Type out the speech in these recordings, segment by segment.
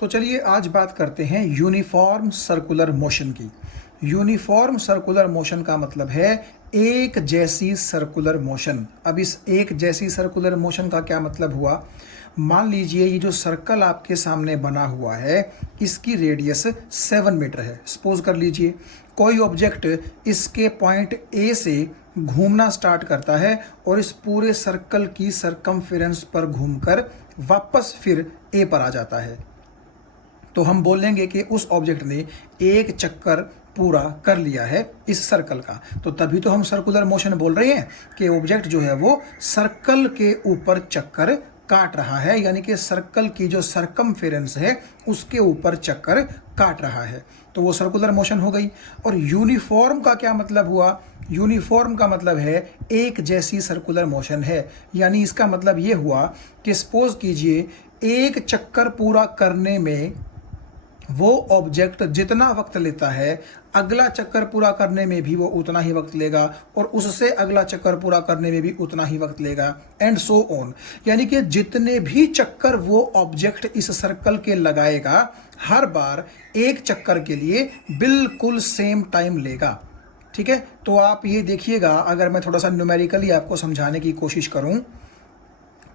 तो चलिए आज बात करते हैं यूनिफॉर्म सर्कुलर मोशन की। यूनिफॉर्म सर्कुलर मोशन का मतलब है एक जैसी सर्कुलर मोशन। अब इस एक जैसी सर्कुलर मोशन का क्या मतलब हुआ? मान लीजिए ये जो सर्कल आपके सामने बना हुआ है इसकी रेडियस 7 मीटर है। सपोज कर लीजिए कोई ऑब्जेक्ट इसके पॉइंट ए से घूमना स्टार्ट करता है और इस पूरे सर्कल की सरकमफेरेंस पर घूमकर वापस फिर ए पर आ जाता है, तो हम बोलेंगे कि उस ऑब्जेक्ट ने एक चक्कर पूरा कर लिया है इस सर्कल का। तो तभी तो हम सर्कुलर मोशन बोल रहे हैं कि ऑब्जेक्ट जो है वो सर्कल के ऊपर चक्कर काट रहा है, यानी कि सर्कल की जो सरकमफेरेंस है उसके ऊपर चक्कर काट रहा है, तो वो सर्कुलर मोशन हो गई। और यूनिफॉर्म का क्या मतलब हुआ? यूनिफॉर्म का मतलब है एक जैसी सर्कुलर मोशन है, यानी इसका मतलब ये हुआ कि सपोज कीजिए एक चक्कर पूरा करने में वो ऑब्जेक्ट जितना वक्त लेता है अगला चक्कर पूरा करने में भी वो उतना ही वक्त लेगा और उससे अगला चक्कर पूरा करने में भी उतना ही वक्त लेगा, एंड सो ऑन। यानी कि जितने भी चक्कर वो ऑब्जेक्ट इस सर्कल के लगाएगा हर बार एक चक्कर के लिए बिल्कुल सेम टाइम लेगा। ठीक है, तो आप ये देखिएगा, अगर मैं थोड़ा सा न्यूमेरिकली आपको समझाने की कोशिश करूं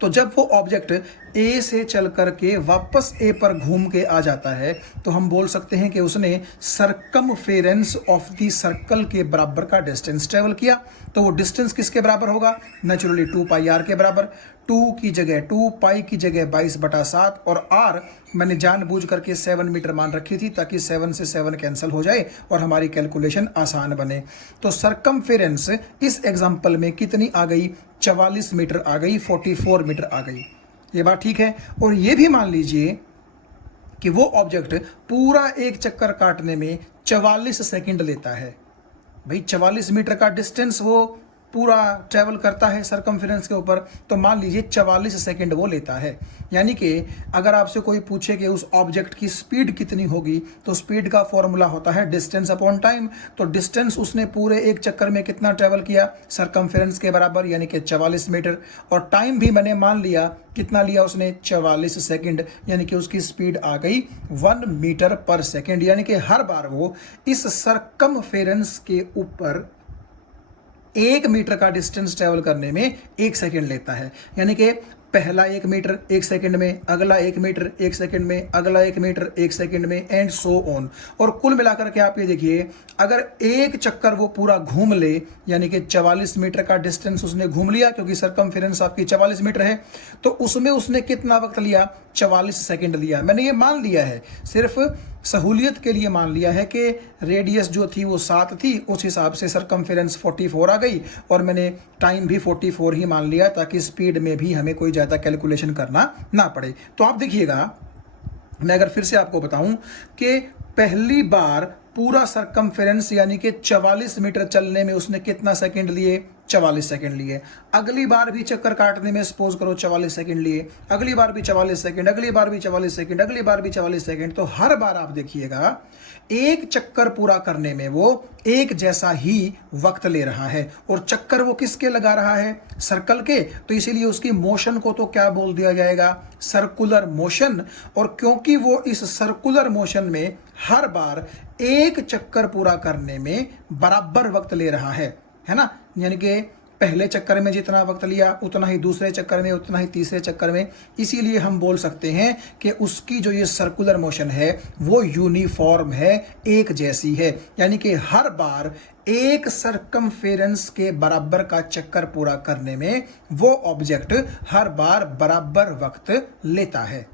तो जब वो ऑब्जेक्ट ए से चल करके वापस ए पर घूम के आ जाता है तो हम बोल सकते हैं कि उसने सरकमफेरेंस ऑफ द सर्कल के बराबर का डिस्टेंस ट्रेवल किया। तो वो डिस्टेंस किसके बराबर होगा? नेचुरली 2 पाई आर के बराबर। 2 की जगह 2, पाई की जगह 22/7 और आर मैंने जानबूझ करके 7 मीटर मान रखी थी ताकि 7 से 7 कैंसिल हो जाए और हमारी कैलकुलेशन आसान बने। तो सरकमफेरेंस इस एग्जाम्पल में कितनी आ गई? 44 मीटर आ गई, 44 मीटर आ गई। ये बात ठीक है। और ये भी मान लीजिए कि वो ऑब्जेक्ट पूरा एक चक्कर काटने में 44 सेकंड लेता है। भाई 44 मीटर का डिस्टेंस वो पूरा ट्रैवल करता है सरकमफेरेंस के ऊपर, तो मान लीजिए 44 सेकंड वो लेता है। यानी कि अगर आपसे कोई पूछे कि उस ऑब्जेक्ट की स्पीड कितनी होगी तो स्पीड का फॉर्मूला होता है डिस्टेंस अपॉन टाइम। तो डिस्टेंस उसने पूरे एक चक्कर में कितना ट्रैवल किया? सरकमफेरेंस के बराबर, यानी कि 44 मीटर। और टाइम भी मैंने मान लिया, कितना लिया उसने? 44 सेकंड, यानी कि उसकी स्पीड आ गई 1 मीटर पर सेकंड। यानी कि हर बार वो इस सरकमफेरेंस के ऊपर 1 मीटर का डिस्टेंस ट्रेवल करने में 1 सेकंड लेता है। यानी कि पहला 1 मीटर 1 सेकंड में, अगला 1 मीटर 1 सेकंड में, अगला 1 मीटर 1 सेकंड में, एंड सो ऑन। और कुल मिलाकर के आप ये देखिए, अगर एक चक्कर वो पूरा घूम ले, यानी कि 44 मीटर का डिस्टेंस उसने घूम लिया, क्योंकि सरकमफेरेंस आपकी 44 मीटर है, तो उसमें उसने कितना वक्त लिया? 44 सेकंड लिया। मैंने ये मान लिया है, सिर्फ सहूलियत के लिए मान लिया है कि रेडियस जो थी वो 7 थी, उस हिसाब से सरकमफेरेंस 44 आ गई और मैंने टाइम भी 44 ही मान लिया ताकि स्पीड में भी हमें कोई ज़्यादा कैलकुलेशन करना ना पड़े। तो आप देखिएगा, मैं अगर फिर से आपको बताऊं कि पहली बार पूरा सरकमफेरेंस यानी कि 44 मीटर चलने में उसने कितना सेकंड लिए? 44 सेकंड लिए। अगली बार भी चक्कर काटने में सपोज करो 44 सेकंड लिए, अगली बार भी 44 सेकंड, अगली बार भी 44 सेकंड, अगली बार भी 44 सेकंड। तो हर बार आप देखिएगा एक चक्कर पूरा करने में वो एक जैसा ही वक्त ले रहा है। और चक्कर वो किसके लगा रहा है? सर्कल के। तो इसीलिए उसकी मोशन को तो क्या बोल दिया जाएगा? Circular motion. और क्योंकि वो इस सर्कुलर मोशन में हर बार एक चक्कर पूरा करने में बराबर वक्त ले रहा है ना, यानी कि पहले चक्कर में जितना वक्त लिया उतना ही दूसरे चक्कर में, उतना ही तीसरे चक्कर में, इसीलिए हम बोल सकते हैं कि उसकी जो ये सर्कुलर मोशन है वो यूनिफॉर्म है, एक जैसी है। यानी कि हर बार एक सरकमफेरेंस के बराबर का चक्कर पूरा करने में वो ऑब्जेक्ट हर बार बराबर वक्त लेता है।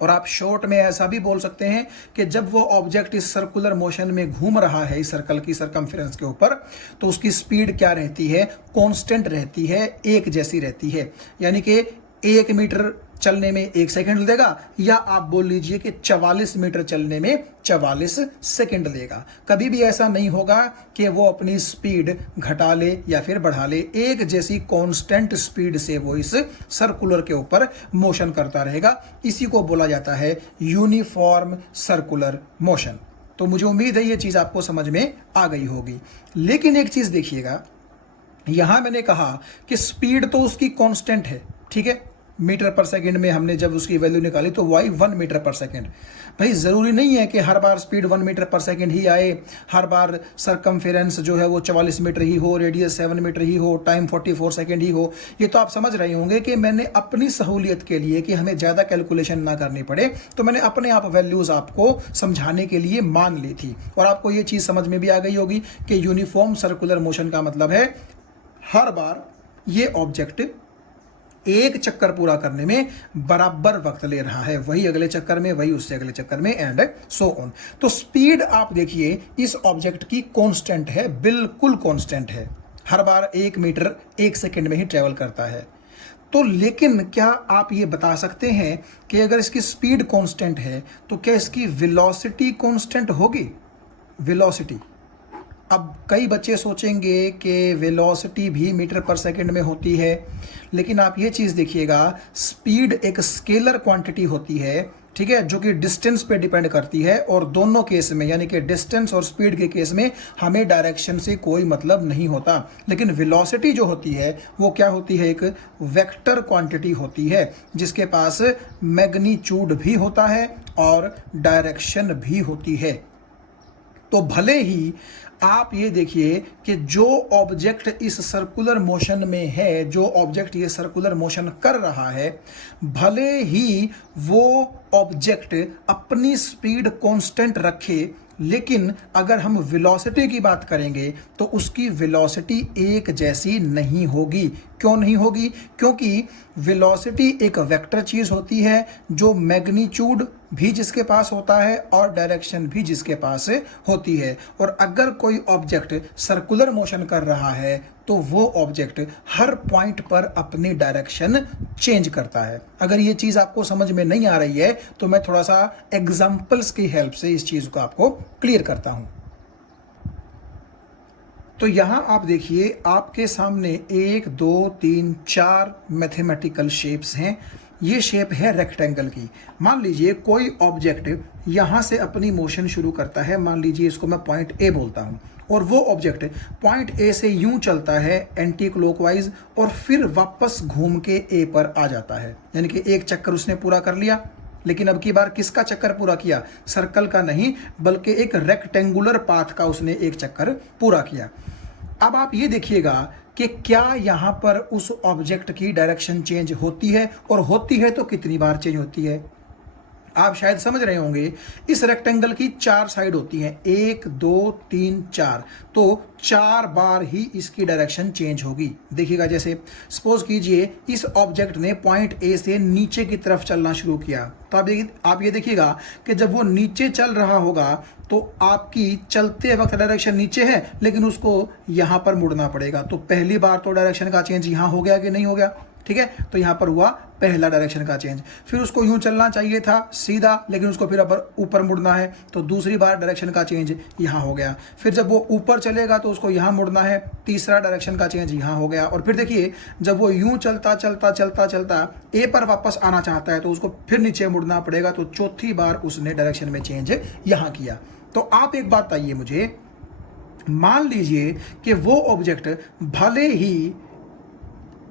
और आप शॉर्ट में ऐसा भी बोल सकते हैं कि जब वो ऑब्जेक्ट इस सर्कुलर मोशन में घूम रहा है इस सर्कल की सरकमफेरेंस के ऊपर, तो उसकी स्पीड क्या रहती है? कांस्टेंट रहती है, एक जैसी रहती है। यानी कि 1 मीटर चलने में 1 सेकंड लेगा, या आप बोल लीजिए कि 44 मीटर चलने में 44 सेकंड लेगा। कभी भी ऐसा नहीं होगा कि वो अपनी स्पीड घटा ले या फिर बढ़ा ले, एक जैसी कांस्टेंट स्पीड से वो इस सर्कुलर के ऊपर मोशन करता रहेगा। इसी को बोला जाता है यूनिफॉर्म सर्कुलर मोशन। तो मुझे उम्मीद है ये चीज आपको समझ में आ गई होगी। लेकिन एक चीज देखिएगा, यहां मैंने कहा कि स्पीड तो उसकी कांस्टेंट है, ठीक है, मीटर पर सेकंड में हमने जब उसकी वैल्यू निकाली तो वाई 1 मीटर पर सेकंड। भाई ज़रूरी नहीं है कि हर बार स्पीड 1 मीटर पर सेकंड ही आए, हर बार सरकमफेरेंस जो है वो 44 मीटर ही हो, रेडियस 7 मीटर ही हो, टाइम 44 सेकंड ही हो। ये तो आप समझ रहे होंगे कि मैंने अपनी सहूलियत के लिए, कि हमें ज़्यादा कैलकुलेशन ना करनी पड़े, तो मैंने अपने आप वैल्यूज़ आपको समझाने के लिए मान ली थी। और आपको ये चीज़ समझ में भी आ गई होगी कि यूनिफॉर्म सर्कुलर मोशन का मतलब है हर बार ये ऑब्जेक्ट एक चक्कर पूरा करने में बराबर वक्त ले रहा है, वही अगले चक्कर में, वही उससे अगले चक्कर में, एंड सो ऑन। तो स्पीड आप देखिए इस ऑब्जेक्ट की कांस्टेंट है, बिल्कुल कांस्टेंट है, हर बार 1 मीटर 1 सेकंड में ही ट्रेवल करता है। तो लेकिन क्या आप ये बता सकते हैं कि अगर इसकी स्पीड कांस्टेंट है तो क्या इसकी वेलोसिटी कांस्टेंट होगी? वेलोसिटी, अब कई बच्चे सोचेंगे कि वेलोसिटी भी मीटर पर सेकंड में होती है, लेकिन आप ये चीज़ देखिएगा, स्पीड एक स्केलर क्वांटिटी होती है, ठीक है, जो कि डिस्टेंस पे डिपेंड करती है। और दोनों केस में, यानी कि डिस्टेंस और स्पीड के केस में, हमें डायरेक्शन से कोई मतलब नहीं होता। लेकिन वेलोसिटी जो होती है वो क्या होती है? एक वेक्टर क्वांटिटी होती है, जिसके पास मैग्नीट्यूड भी होता है और डायरेक्शन भी होती है। तो भले ही आप ये देखिए कि जो ऑब्जेक्ट इस सर्कुलर मोशन में है, जो ऑब्जेक्ट ये सर्कुलर मोशन कर रहा है, भले ही वो ऑब्जेक्ट अपनी स्पीड कांस्टेंट रखे, लेकिन अगर हम वेलोसिटी की बात करेंगे तो उसकी वेलोसिटी एक जैसी नहीं होगी। क्यों नहीं होगी? क्योंकि वेलोसिटी एक वेक्टर चीज़ होती है, जो मैग्नीट्यूड भी जिसके पास होता है और डायरेक्शन भी जिसके पास होती है। और अगर कोई ऑब्जेक्ट सर्कुलर मोशन कर रहा है तो वो ऑब्जेक्ट हर पॉइंट पर अपनी डायरेक्शन चेंज करता है। अगर ये चीज़ आपको समझ में नहीं आ रही है तो मैं थोड़ा सा एग्जाम्पल्स की हेल्प से इस चीज़ को आपको क्लियर करता हूं। तो यहां आप देखिए, आपके सामने 1 2 3 4 मैथमेटिकल शेप्स हैं। ये शेप है रेक्टेंगल की। मान लीजिए कोई ऑब्जेक्ट यहां से अपनी मोशन शुरू करता है, मान लीजिए इसको मैं पॉइंट ए बोलता हूं, और वो ऑब्जेक्ट पॉइंट ए से यूं चलता है एंटी क्लॉकवाइज, और फिर वापस घूम के ए पर आ जाता है। यानी कि एक चक्कर उसने पूरा कर लिया, लेकिन अब की बार किसका चक्कर पूरा किया? सर्कल का नहीं, बल्कि एक रेक्टेंगुलर पाथ का उसने एक चक्कर पूरा किया। अब आप ये देखिएगा कि क्या यहां पर उस ऑब्जेक्ट की डायरेक्शन चेंज होती है, और होती है तो कितनी बार चेंज होती है? आप शायद समझ रहे होंगे, इस रेक्टेंगल की 4 साइड होती हैं, 1 2 3 4, तो 4 बार ही इसकी डायरेक्शन चेंज होगी। देखिएगा, जैसे सपोज कीजिए इस ऑब्जेक्ट ने पॉइंट ए से नीचे की तरफ चलना शुरू किया, तो आप ये देखिएगा कि जब वो नीचे चल रहा होगा तो आपकी चलते वक्त डायरेक्शन नीचे है, लेकिन उसको यहां पर मुड़ना पड़ेगा। तो पहली बार तो डायरेक्शन का चेंज यहां हो गया कि नहीं हो गया? ठीक है, तो यहां पर हुआ पहला डायरेक्शन का चेंज। फिर उसको यूं चलना चाहिए था सीधा, लेकिन उसको फिर ऊपर मुड़ना है, तो दूसरी बार डायरेक्शन का चेंज यहां हो गया। फिर जब वो ऊपर चलेगा तो उसको यहां मुड़ना है, तीसरा डायरेक्शन का चेंज यहां हो गया। और फिर देखिए, जब वो यूं चलता चलता चलता चलता ए पर वापस आना चाहता है तो उसको फिर नीचे मुड़ना पड़ेगा, तो चौथी बार उसने डायरेक्शन में चेंज यहां किया। तो आप एक बात बताइए मुझे, मान लीजिए कि वो ऑब्जेक्ट भले ही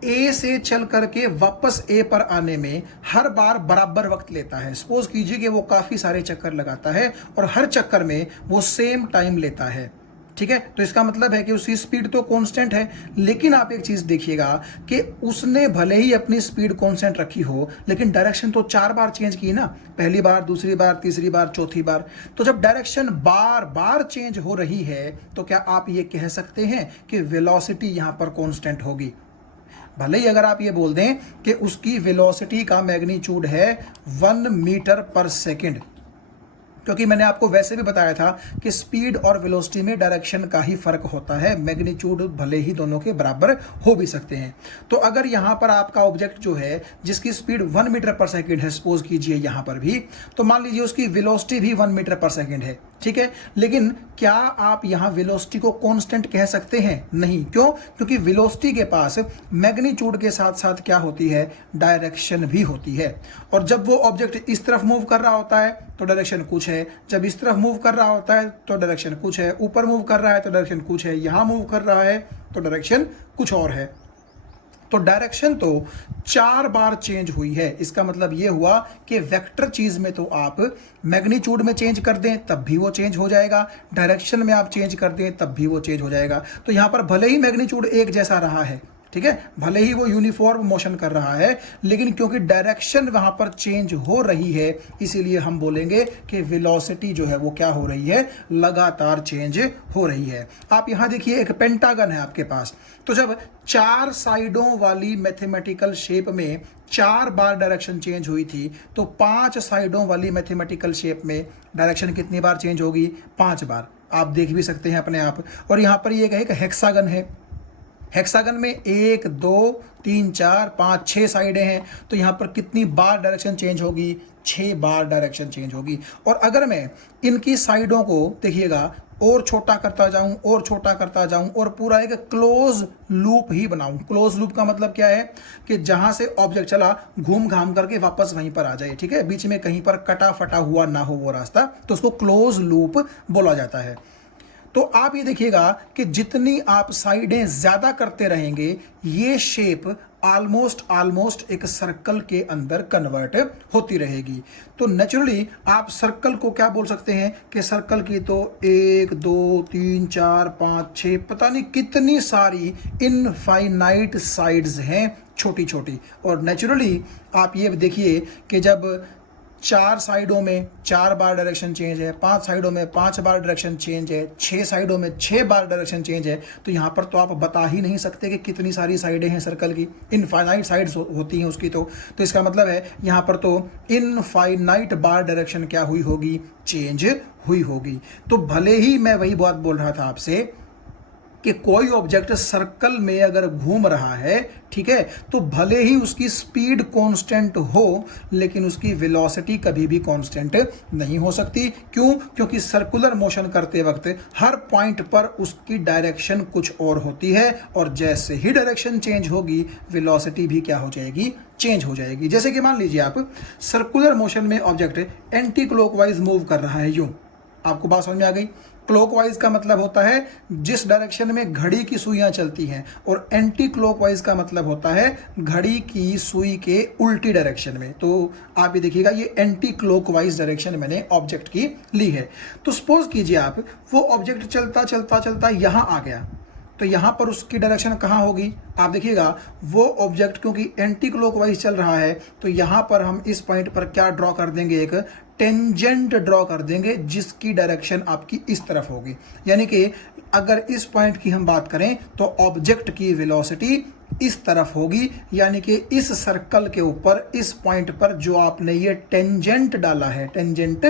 ए से चल करके वापस ए पर आने में हर बार बराबर वक्त लेता है। सपोज कीजिए कि वो काफी सारे चक्कर लगाता है और हर चक्कर में वो सेम टाइम लेता है, ठीक है, तो इसका मतलब है कि उसकी स्पीड तो कांस्टेंट है। लेकिन आप एक चीज देखिएगा कि उसने भले ही अपनी स्पीड कांस्टेंट रखी हो, लेकिन डायरेक्शन तो 4 बार चेंज की ना, पहली बार, दूसरी बार, तीसरी बार, चौथी बार। तो जब डायरेक्शन बार बार चेंज हो रही है तो क्या आप ये कह सकते हैं कि वेलोसिटी यहां पर कांस्टेंट होगी? भले ही अगर आप ये बोल दें कि उसकी वेलोसिटी का मैग्नीट्यूड है 1 मीटर पर सेकंड, क्योंकि मैंने आपको वैसे भी बताया था कि स्पीड और वेलोसिटी में डायरेक्शन का ही फर्क होता है, मैग्नीट्यूड भले ही दोनों के बराबर हो भी सकते हैं। तो अगर यहाँ पर आपका ऑब्जेक्ट जो है जिसकी स्पीड 1 मीटर पर सेकंड है, सपोज कीजिए यहाँ पर भी, तो मान लीजिए उसकी वेलोसिटी भी 1 मीटर पर सेकंड है, ठीक है, लेकिन क्या आप यहाँ वेलोसिटी को कांस्टेंट कह सकते हैं? नहीं। क्यों? क्योंकि वेलोसिटी के पास मैग्नीट्यूड के साथ साथ क्या होती है? डायरेक्शन भी होती है। और जब वो ऑब्जेक्ट इस तरफ मूव कर रहा होता है तो डायरेक्शन कुछ है, जब इस तरफ मूव कर रहा होता है तो डायरेक्शन कुछ है, ऊपर मूव कर रहा है तो डायरेक्शन कुछ है, यहां मूव कर रहा है तो डायरेक्शन कुछ और है। तो डायरेक्शन तो 4 बार चेंज हुई है। इसका मतलब ये हुआ कि वेक्टर चीज में तो आप मैग्नीट्यूड में चेंज कर दें तब भी वो चेंज हो जाएगा, डायरेक्शन में आप चेंज कर दें तब भी वो चेंज हो जाएगा। तो यहां पर भले ही मैग्नीट्यूड एक जैसा रहा है, ठीक है, भले ही वो यूनिफॉर्म मोशन कर रहा है, लेकिन क्योंकि डायरेक्शन वहां पर चेंज हो रही है, इसीलिए हम बोलेंगे कि वेलोसिटी जो है वो क्या हो रही है, लगातार चेंज हो रही है। आप यहां देखिए एक पेंटागन है आपके पास, तो जब 4 साइडों वाली मैथमेटिकल शेप में 4 बार डायरेक्शन चेंज हुई थी, तो 5 साइडों वाली मैथमेटिकल शेप में डायरेक्शन कितनी बार चेंज होगी, 5 बार। आप देख भी सकते हैं अपने आप। और यहां पर ये एक हेक्सागन है, हेक्सागन में 1 2 3 4 5 6 साइडें हैं, तो यहां पर कितनी बार डायरेक्शन चेंज होगी, 6 बार डायरेक्शन चेंज होगी। और अगर मैं इनकी साइडों को देखिएगा और छोटा करता जाऊं और छोटा करता जाऊं और पूरा एक क्लोज लूप ही बनाऊं, क्लोज लूप का मतलब क्या है कि जहां से ऑब्जेक्ट चला घूम घाम करके वापस वहीं पर आ जाए, ठीक है, बीच में कहीं पर कटा फटा हुआ ना हो वो रास्ता, तो उसको क्लोज लूप बोला जाता है। तो आप ये देखिएगा कि जितनी आप साइडें ज्यादा करते रहेंगे, ये शेप ऑलमोस्ट एक सर्कल के अंदर कन्वर्ट होती रहेगी। तो नेचुरली आप सर्कल को क्या बोल सकते हैं कि सर्कल की तो 1 2 3 4 5 6 पता नहीं कितनी सारी इनफाइनाइट साइड्स हैं, छोटी छोटी। और नेचुरली आप ये देखिए कि जब 4 साइडों में 4 बार डायरेक्शन चेंज है, 5 साइडों में 5 बार डायरेक्शन चेंज है, 6 साइडों में 6 बार डायरेक्शन चेंज है, तो यहाँ पर तो आप बता ही नहीं सकते कि कितनी सारी साइडें हैं सर्कल की, इनफाइनाइट साइड्स होती हैं उसकी। तो इसका मतलब है यहाँ पर तो इनफाइनाइट बार डायरेक्शन क्या हुई होगी, चेंज हुई होगी। तो भले ही मैं वही बात बोल रहा था आपसे कि कोई ऑब्जेक्ट सर्कल में अगर घूम रहा है, ठीक है, तो भले ही उसकी स्पीड कांस्टेंट हो, लेकिन उसकी वेलोसिटी कभी भी कांस्टेंट नहीं हो सकती। क्यों? क्योंकि सर्कुलर मोशन करते वक्त हर पॉइंट पर उसकी डायरेक्शन कुछ और होती है, और जैसे ही डायरेक्शन चेंज होगी वेलोसिटी भी क्या हो जाएगी, चेंज हो जाएगी। जैसे कि मान लीजिए आप सर्कुलर मोशन में ऑब्जेक्ट एंटी क्लॉकवाइज मूव कर रहा है, यूं, आपको बात समझ में आ गई। क्लॉकवाइज का मतलब होता है जिस डायरेक्शन में घड़ी की सुइयां चलती हैं, और एंटी क्लॉकवाइज का मतलब होता है घड़ी की सुई के उल्टी डायरेक्शन में। तो आप ये देखिएगा, ये एंटी क्लॉकवाइज डायरेक्शन मैंने ऑब्जेक्ट की ली है। तो सपोज कीजिए आप वो ऑब्जेक्ट चलता चलता चलता यहां आ गया, तो यहां पर उसकी डायरेक्शन कहां होगी, आप देखिएगा वो ऑब्जेक्ट क्योंकि एंटी क्लॉकवाइज चल रहा है, तो यहां पर हम इस पॉइंट पर क्या ड्रॉ कर देंगे, एक टेंजेंट ड्रॉ कर देंगे जिसकी डायरेक्शन आपकी इस तरफ होगी। यानी कि अगर इस पॉइंट की हम बात करें तो ऑब्जेक्ट की वेलोसिटी इस तरफ होगी, यानी कि इस सर्कल के ऊपर इस पॉइंट पर जो आपने ये टेंजेंट डाला है, टेंजेंट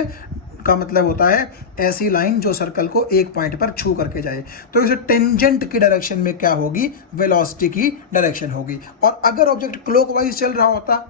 का मतलब होता है ऐसी लाइन जो सर्कल को एक पॉइंट पर छू करके जाए, तो इस टेंजेंट की डायरेक्शन में क्या होगी, वेलोसिटी की डायरेक्शन होगी। और अगर ऑब्जेक्ट क्लॉकवाइज चल रहा होता,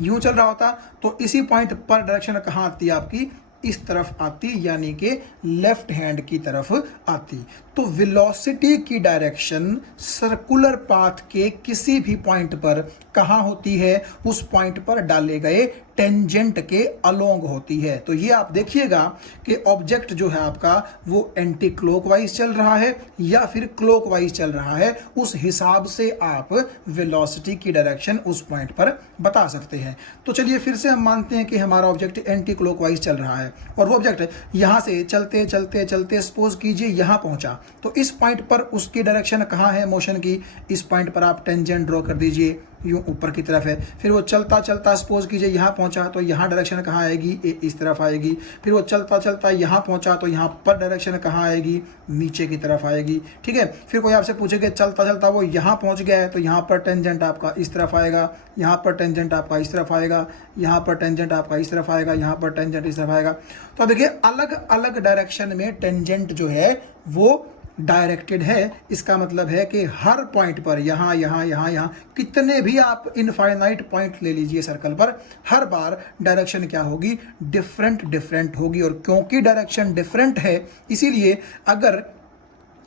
यूं चल रहा होता, तो इसी पॉइंट पर डायरेक्शन कहां आती है आपकी, इस तरफ आती, यानी कि लेफ्ट हैंड की तरफ आती। तो वेलोसिटी की डायरेक्शन सर्कुलर पाथ के किसी भी पॉइंट पर कहां होती है, उस पॉइंट पर डाले गए टेंजेंट के अलोंग होती है। तो ये आप देखिएगा कि ऑब्जेक्ट जो है आपका वो एंटी क्लॉकवाइज चल रहा है या फिर क्लॉकवाइज चल रहा है, उस हिसाब से आप वेलोसिटी की डायरेक्शन उस पॉइंट पर बता सकते हैं। तो चलिए फिर से हम मानते हैं कि हमारा ऑब्जेक्ट एंटी क्लॉकवाइज चल रहा है, और वो ऑब्जेक्ट यहां से चलते चलते चलते सपोज कीजिए यहां पहुंचा, तो इस पॉइंट पर उसकी डायरेक्शन कहां है मोशन की, इस पॉइंट पर आप टेंजेंट ड्रॉ कर दीजिए, यूं ऊपर की तरफ है। फिर वो चलता चलता सपोज कीजिए यहां पहुंचा, तो यहां डायरेक्शन कहां आएगी, इस तरफ आएगी। फिर वो चलता चलता यहां पहुंचा, तो यहां पर डायरेक्शन कहां आएगी, नीचे की तरफ आएगी, ठीक है। फिर कोई आपसे पूछेगा चलता चलता वो यहां पहुंच गया है, तो यहां पर टेंजेंट आपका इस तरफ आएगा, यहां पर टेंजेंट आपका इस तरफ आएगा, यहां पर टेंजेंट आपका इस तरफ आएगा, यहां पर टेंजेंट इस तरफ आएगा। तो देखिए अलग अलग डायरेक्शन में टेंजेंट जो है वो डायरेक्टेड है। इसका मतलब है कि हर पॉइंट पर यहां यहां यहां यहां कितने भी आप इनफाइनाइट पॉइंट ले लीजिए सर्कल पर, हर बार डायरेक्शन क्या होगी, डिफरेंट होगी। और क्योंकि डायरेक्शन डिफरेंट है, इसीलिए अगर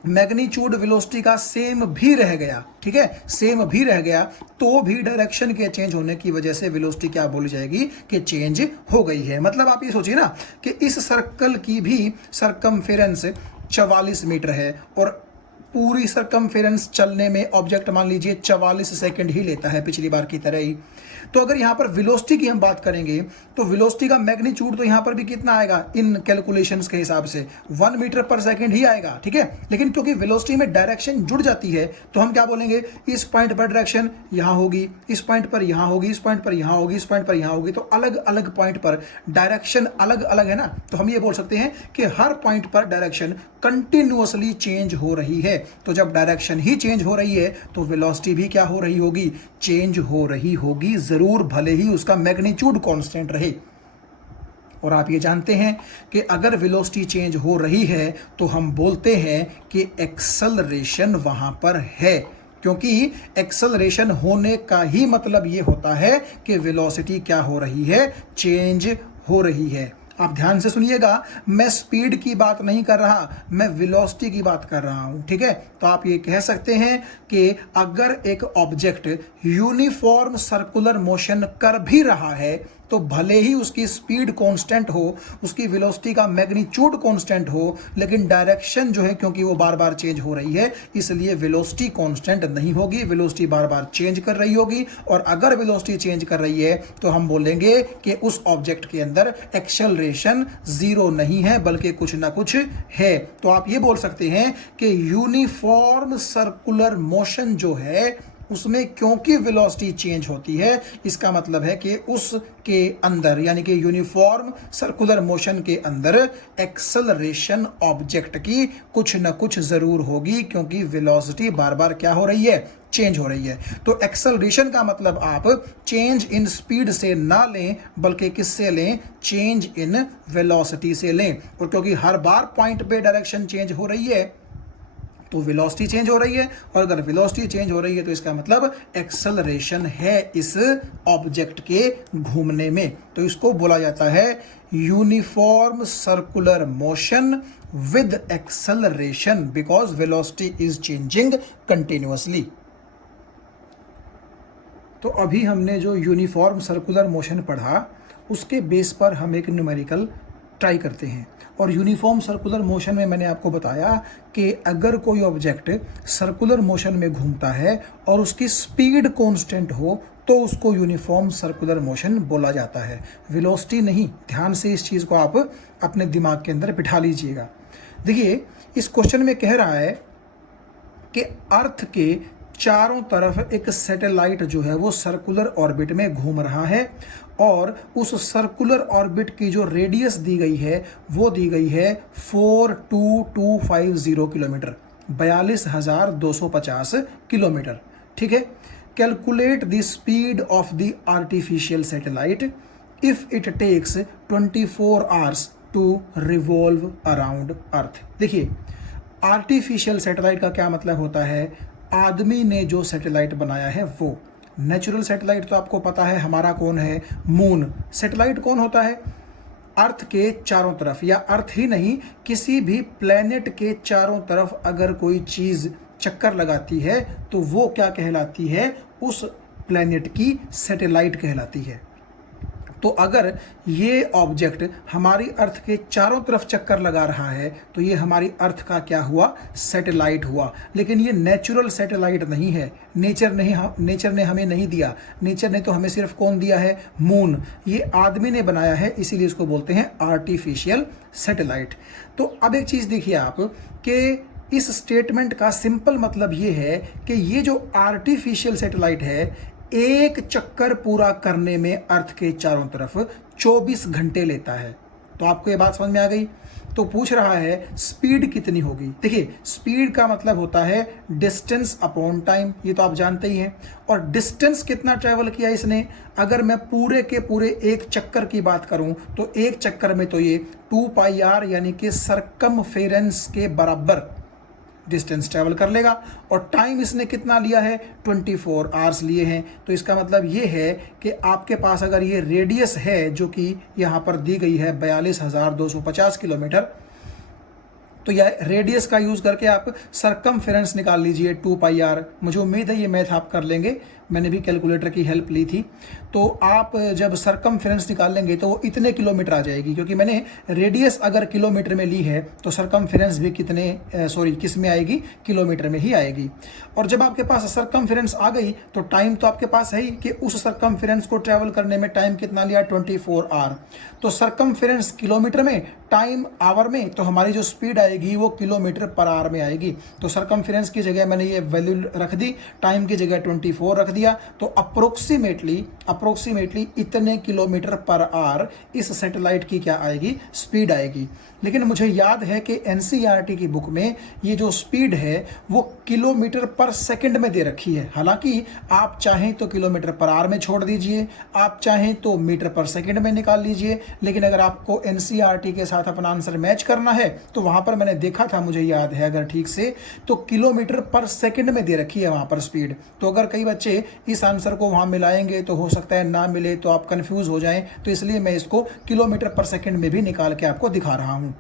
मैग्नीट्यूड वेलोसिटी का सेम भी रह गया, ठीक है, सेम भी रह गया, तो भी डायरेक्शन के चेंज होने की वजह से वेलोसिटी क्या बोली जाएगी कि चेंज हो गई है। मतलब आप ये सोचिए ना कि इस सर्कल की भी सरकमफेरेंस 44 मीटर है, और पूरी सरकमफेरेंस चलने में ऑब्जेक्ट मान लीजिए 44 सेकंड ही लेता है, पिछली बार की तरह ही। तो अगर यहाँ पर वेलोसिटी की हम बात करेंगे तो वेलोसिटी का मैग्नीट्यूड तो यहाँ पर भी कितना आएगा इन कैलकुलेशंस के हिसाब से 1 मीटर पर सेकंड ही आएगा, ठीक है। लेकिन क्योंकि वेलोसिटी में डायरेक्शन जुड़ जाती है तो हम क्या बोलेंगे, इस पॉइंट पर डायरेक्शन यहाँ होगी, इस पॉइंट पर यहाँ होगी, इस पॉइंट पर यहाँ होगी, इस पॉइंट पर यहाँ होगी। तो अलग अलग पॉइंट पर डायरेक्शन अलग अलग है ना, तो हम ये बोल सकते हैं कि हर पॉइंट पर डायरेक्शन कंटिन्यूअसली चेंज हो रही है। तो जब डायरेक्शन ही चेंज हो रही है तो वेलोसिटी भी क्या हो रही होगी, चेंज हो रही होगी जरूर, भले ही उसका मैग्नीट्यूड कांस्टेंट रहे। और आप ये जानते हैं कि अगर वेलोसिटी चेंज हो रही है तो हम बोलते हैं कि एक्सेलरेशन वहां पर है, क्योंकि एक्सेलरेशन होने का ही मतलब ये होता है कि वेलोसिटी क्या हो रही है, चेंज हो रही है। आप ध्यान से सुनिएगा, मैं स्पीड की बात नहीं कर रहा, मैं वेलोसिटी की बात कर रहा हूं, ठीक है। तो आप ये कह सकते हैं कि अगर एक ऑब्जेक्ट यूनिफॉर्म सर्कुलर मोशन कर भी रहा है तो भले ही उसकी स्पीड कांस्टेंट हो, उसकी वेलोसिटी का मैग्नीट्यूड कांस्टेंट हो, लेकिन डायरेक्शन जो है क्योंकि वो बार बार चेंज हो रही है इसलिए वेलोसिटी कांस्टेंट नहीं होगी, वेलोसिटी बार बार चेंज कर रही होगी। और अगर वेलोसिटी चेंज कर रही है तो हम बोलेंगे कि उस ऑब्जेक्ट के अंदर एक्सेलरेशन जीरो नहीं है बल्कि कुछ ना कुछ है। तो आप ये बोल सकते हैं कि यूनिफॉर्म सर्कुलर मोशन जो है उसमें क्योंकि वेलोसिटी चेंज होती है, इसका मतलब है कि उसके अंदर यानी कि यूनिफॉर्म सर्कुलर मोशन के अंदर एक्सेलरेशन ऑब्जेक्ट की कुछ न कुछ जरूर होगी, क्योंकि वेलोसिटी बार बार क्या हो रही है, चेंज हो रही है। तो एक्सेलरेशन का मतलब आप चेंज इन स्पीड से ना लें बल्कि किससे लें, चेंज इन वेलोसिटी से लें। और क्योंकि हर बार पॉइंट पे डायरेक्शन चेंज हो रही है तो वेलोसिटी चेंज हो रही है, और अगर वेलोसिटी चेंज हो रही है तो इसका मतलब एक्सेलरेशन है इस ऑब्जेक्ट के घूमने में। तो इसको बोला जाता है uniform circular motion with acceleration because velocity is changing continuously. तो अभी हमने जो यूनिफॉर्म सर्कुलर मोशन पढ़ा उसके बेस पर हम एक न्यूमेरिकल ट्राई करते हैं। और यूनिफॉर्म सर्कुलर मोशन में मैंने आपको बताया कि अगर कोई ऑब्जेक्ट सर्कुलर मोशन में घूमता है और उसकी स्पीड कांस्टेंट हो तो उसको यूनिफॉर्म सर्कुलर मोशन बोला जाता है, वेलोसिटी नहीं। ध्यान से इस चीज़ को आप अपने दिमाग के अंदर बिठा लीजिएगा। देखिए इस क्वेश्चन में कह रहा है कि अर्थ के चारों तरफ एक सैटेलाइट जो है वो सर्कुलर ऑर्बिट में घूम रहा है और उस सर्कुलर ऑर्बिट की जो रेडियस दी गई है वो दी गई है 42250 किलोमीटर, 42,250 किलोमीटर, ठीक है। Calculate the speed of the artificial satellite if it takes 24 hours to revolve around earth. देखिए आर्टिफिशियल सैटेलाइट का क्या मतलब होता है, आदमी ने जो सैटेलाइट बनाया है वो। नेचुरल सैटेलाइट तो आपको पता है हमारा कौन है, मून। सैटेलाइट कौन होता है, अर्थ के चारों तरफ, या अर्थ ही नहीं किसी भी प्लेनेट के चारों तरफ अगर कोई चीज़ चक्कर लगाती है तो वो क्या कहलाती है, उस प्लेनेट की सैटेलाइट कहलाती है। तो अगर ये ऑब्जेक्ट हमारी अर्थ के चारों तरफ चक्कर लगा रहा है तो ये हमारी अर्थ का क्या हुआ, सैटेलाइट हुआ। लेकिन ये नेचुरल सैटेलाइट नहीं है, नेचर ने हमें नहीं दिया। नेचर ने तो हमें सिर्फ कौन दिया है, मून। ये आदमी ने बनाया है, इसीलिए इसको बोलते हैं आर्टिफिशियल सैटेलाइट। तो अब एक चीज़ देखिए आप कि इस स्टेटमेंट का सिंपल मतलब ये है कि ये जो आर्टिफिशियल सैटेलाइट है एक चक्कर पूरा करने में अर्थ के चारों तरफ 24 घंटे लेता है। तो आपको ये बात समझ में आ गई। तो पूछ रहा है स्पीड कितनी होगी। देखिए स्पीड का मतलब होता है डिस्टेंस अपॉन टाइम, ये तो आप जानते ही हैं। और डिस्टेंस कितना ट्रैवल किया इसने, अगर मैं पूरे के पूरे एक चक्कर की बात करूं तो एक चक्कर में तो ये 2πr यानी कि सरकमफेरेंस के बराबर डिस्टेंस ट्रैवल कर लेगा। और टाइम इसने कितना लिया है, 24 आवर्स लिए हैं। तो इसका मतलब ये है कि आपके पास अगर ये रेडियस है जो कि यहाँ पर दी गई है 42,250 किलोमीटर, तो यह रेडियस का यूज़ करके आप सरकमफेरेंस निकाल लीजिए 2πr। मुझे उम्मीद है ये मैथ आप कर लेंगे। मैंने भी कैलकुलेटर की हेल्प ली थी। तो आप जब सरकमफेरेंस निकालेंगे तो वो इतने किलोमीटर आ जाएगी, क्योंकि मैंने रेडियस अगर किलोमीटर में ली है तो सरकमफेरेंस भी किस में आएगी, किलोमीटर में ही आएगी। और जब आपके पास सरकमफेरेंस आ गई तो टाइम तो आपके पास है ही कि उस सरकमफेरेंस को ट्रैवल करने में टाइम कितना लिया, 24 आवर। तो सरकमफेरेंस किलोमीटर में, टाइम आवर में, तो हमारी जो स्पीड आएगी वो किलोमीटर पर आवर में आएगी। तो सरकमफेरेंस की जगह मैंने ये वैल्यू रख दी, टाइम की जगह 24 रख दिया, तो अप्रोक्सीमेटली इतने किलोमीटर पर आवर इस सैटेलाइट की क्या आएगी, स्पीड आएगी। लेकिन मुझे याद है कि एनसीईआरटी की बुक में ये जो स्पीड है वो किलोमीटर पर सेकंड में दे रखी है। हालांकि आप चाहें तो किलोमीटर पर आवर में छोड़ दीजिए, आप चाहें तो मीटर पर सेकंड में निकाल लीजिए, लेकिन अगर आपको एनसीईआरटी के साथ अपना आंसर मैच करना है तो वहां पर मैंने देखा था, मुझे याद है अगर ठीक से, तो किलोमीटर पर सेकंड में दे रखी है वहां पर स्पीड। तो अगर कई बच्चे इस आंसर को वहां मिलाएंगे तो हो सकता है ना मिले, तो आप कंफ्यूज हो जाएं, तो इसलिए मैं इसको किलोमीटर पर सेकंड में भी निकाल के आपको दिखा रहा हूं।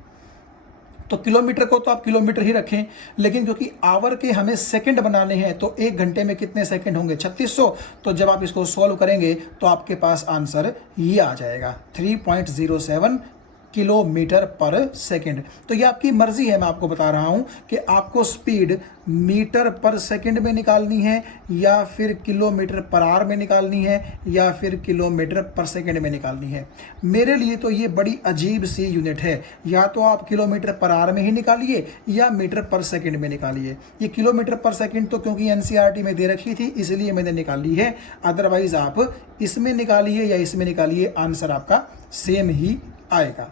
तो किलोमीटर को तो आप किलोमीटर ही रखें, लेकिन क्योंकि आवर के हमें सेकंड बनाने हैं तो 1 घंटे में कितने सेकंड होंगे, 3600। तो जब आप इसको सॉल्व करेंगे तो आपके पास आंसर ये आ जाएगा, 3.07 किलोमीटर पर सेकंड। तो ये आपकी मर्जी है, मैं आपको बता रहा हूं कि आपको स्पीड मीटर पर सेकंड में निकालनी है या फिर किलोमीटर पर आवर में निकालनी है या फिर किलोमीटर पर सेकंड में निकालनी है। मेरे लिए तो ये बड़ी अजीब सी यूनिट है, या तो आप किलोमीटर पर आवर में ही निकालिए या मीटर पर सेकंड में निकालिए। ये किलोमीटर पर सेकंड तो क्योंकि एनसीईआरटी में दे रखी थी इसलिए मैंने निकाली है, अदरवाइज आप इसमें निकालिए या इसमें निकालिए, आंसर आपका सेम ही आएगा।